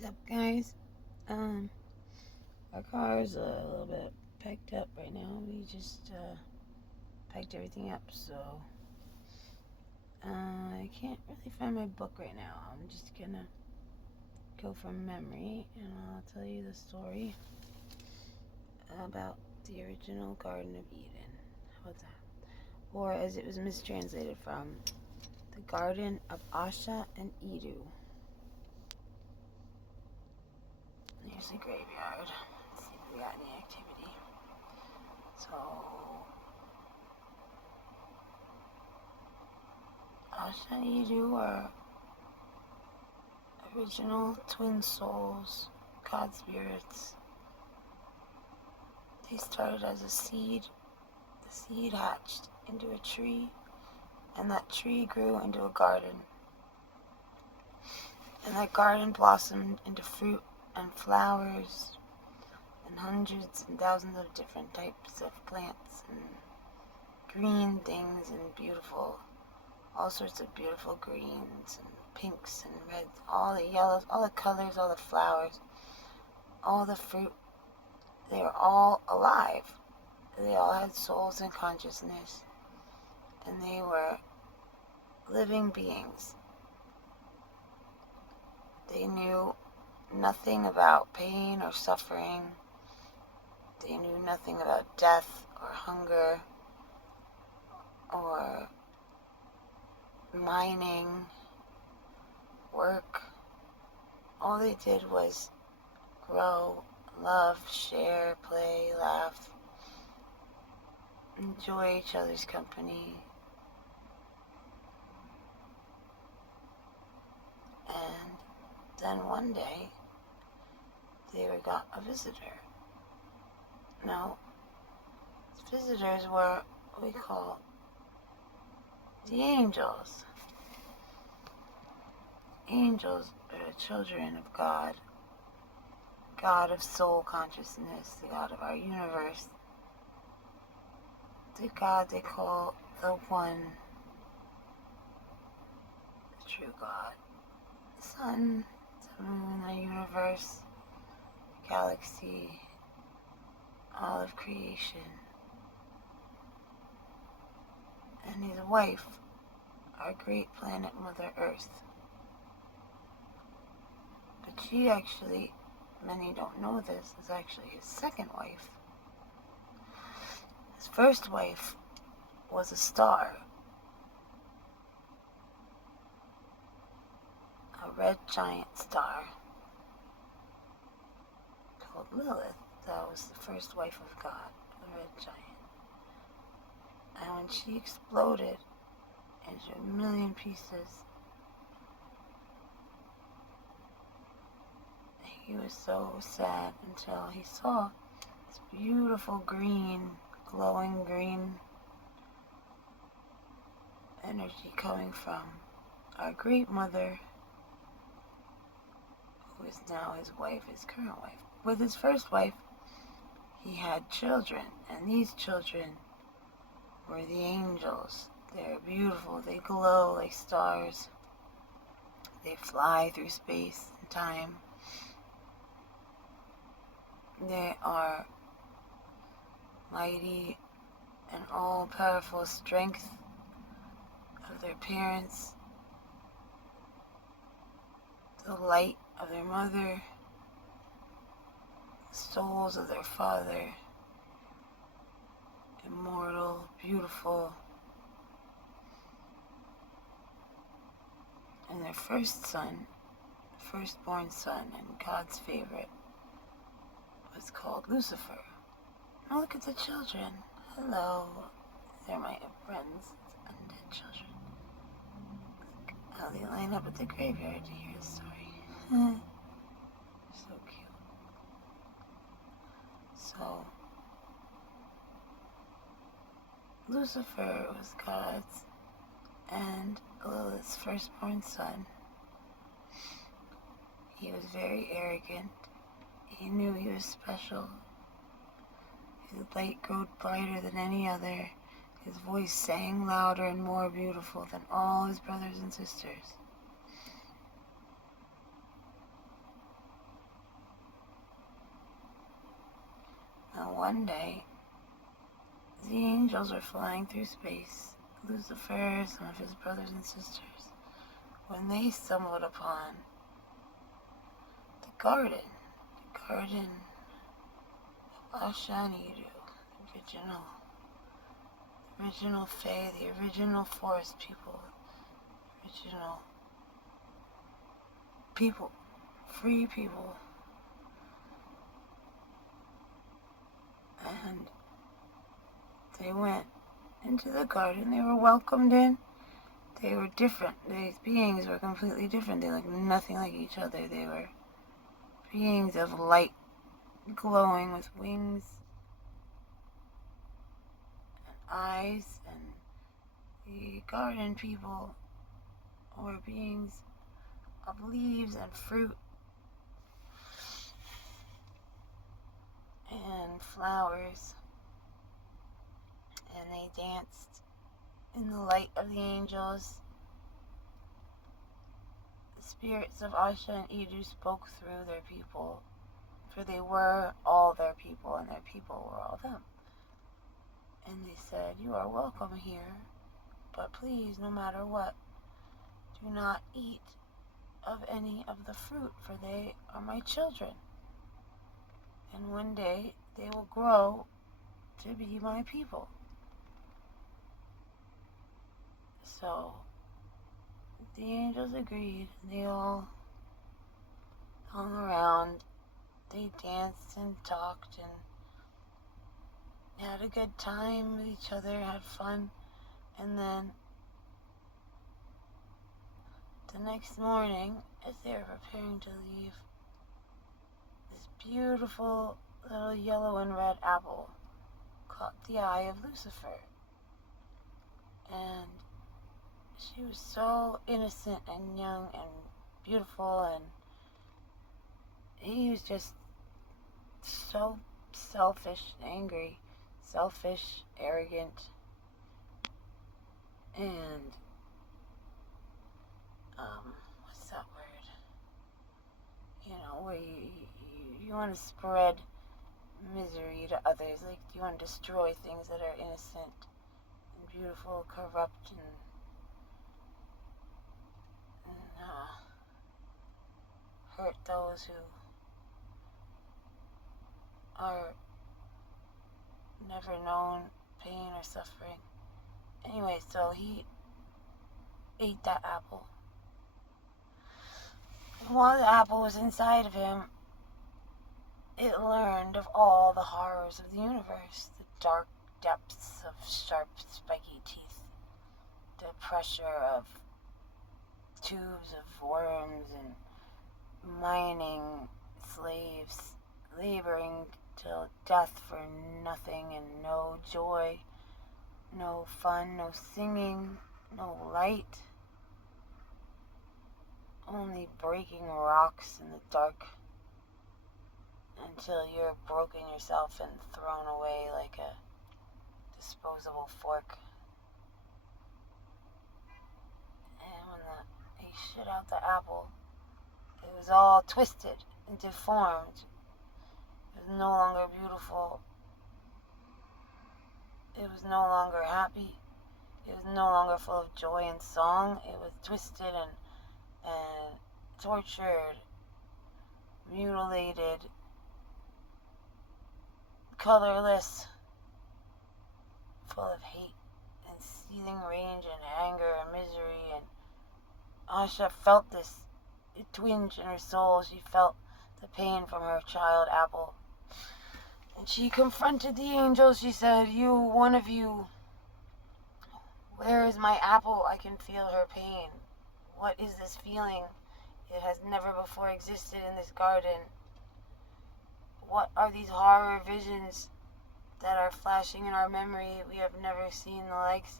What's up, guys? Um, our car is a little bit packed up right now. We just packed everything up, so I can't really find my book right now. I'm just gonna go from memory, and I'll tell you the story about the original Garden of Eden. How about that? Or as it was mistranslated from, the Garden of Ashe and Edu. Here's the graveyard. Let's see if we got any activity. So, Ashe and Edu are original twin souls, God spirits. They started as a seed. The seed hatched into a tree, and that tree grew into a garden. And that garden blossomed into fruit and flowers and hundreds and thousands of different types of plants and green things and all sorts of beautiful greens and pinks and reds, all the yellows, all the colors, all the flowers, all the fruit. They were all alive. They all had souls and consciousness, and they were living beings. They knew nothing about pain or suffering. They knew nothing about death or hunger or mining, work. All they did was grow, love, share, play, laugh, enjoy each other's company. And then one day, they got a visitor. Now, visitors were what we call the angels. Angels are the children of God, God of soul consciousness, the God of our universe, the God they call the One, the true God, the sun, the moon, the universe, the galaxy, all of creation, and his wife, our great planet Mother Earth. But she actually, many don't know this, is actually his second wife. His first wife was a star, a red giant star called Lilith. That was the first wife of God, the red giant. And when she exploded into a million pieces, he was so sad until he saw this beautiful green, glowing green energy coming from our great mother, who is now his wife, his current wife. With his first wife, he had children, and these children were the angels. They're beautiful, they glow like stars. They fly through space and time. They are mighty and all-powerful strength of their parents, the light of their mother, the souls of their father, immortal, beautiful. And their first son, firstborn son, and God's favorite, was called Lucifer. Now look at the children. Hello. They're my friends, undead children. Look how they line up at the graveyard to hear the story. So cute. So, Lucifer was God's and Lilith's firstborn son. He was very arrogant. He knew he was special. His light glowed brighter than any other. His voice sang louder and more beautiful than all his brothers and sisters. Now one day, the angels were flying through space, Lucifer, some of his brothers and sisters, when they stumbled upon the garden of Ashe and Idu, the original Fae, the original forest people, original people, free people. And they went into the garden. They were welcomed in. They were different. These beings were completely different. They looked nothing like each other. They were beings of light, glowing with wings and eyes. And the garden people were beings of leaves and fruit and flowers. And they danced in the light of the angels. The spirits of Ashe and Idu spoke through their people, for they were all their people, and their people were all them. And they said, "You are welcome here, but please, no matter what, do not eat of any of the fruit, for they are my children. And one day they will grow to be my people." So the angels agreed. They all hung around. They danced and talked and had a good time with each other, had fun. And then the next morning, as they were preparing to leave, this beautiful little yellow and red apple caught the eye of Lucifer. And she was so innocent and young and beautiful, and he was just so selfish, angry, selfish, arrogant, and what's that word? You know, where you want to spread misery to others, like you want to destroy things that are innocent and beautiful, corrupt, and hurt those who are never known pain or suffering. Anyway, so he ate that apple. And while the apple was inside of him, it learned of all the horrors of the universe, the dark depths of sharp, spiky teeth, the pressure of tubes of worms and mining slaves, laboring till death for nothing, and no joy, no fun, no singing, no light, only breaking rocks in the dark until you're broken yourself and thrown away like a disposable fork. And when he shit out the apple, it was all twisted and deformed. It was no longer beautiful. It was no longer happy. It was no longer full of joy and song. It was twisted and tortured, mutilated, colorless, full of hate and seething rage and anger and misery. And Ashe felt this twinge in her soul. She felt the pain from her child apple. And she confronted the angels. She said, one of you, where is my apple? I can feel her pain. What is this feeling? It has never before existed in this garden. What are these horror visions that are flashing in our memory? We have never seen the likes of.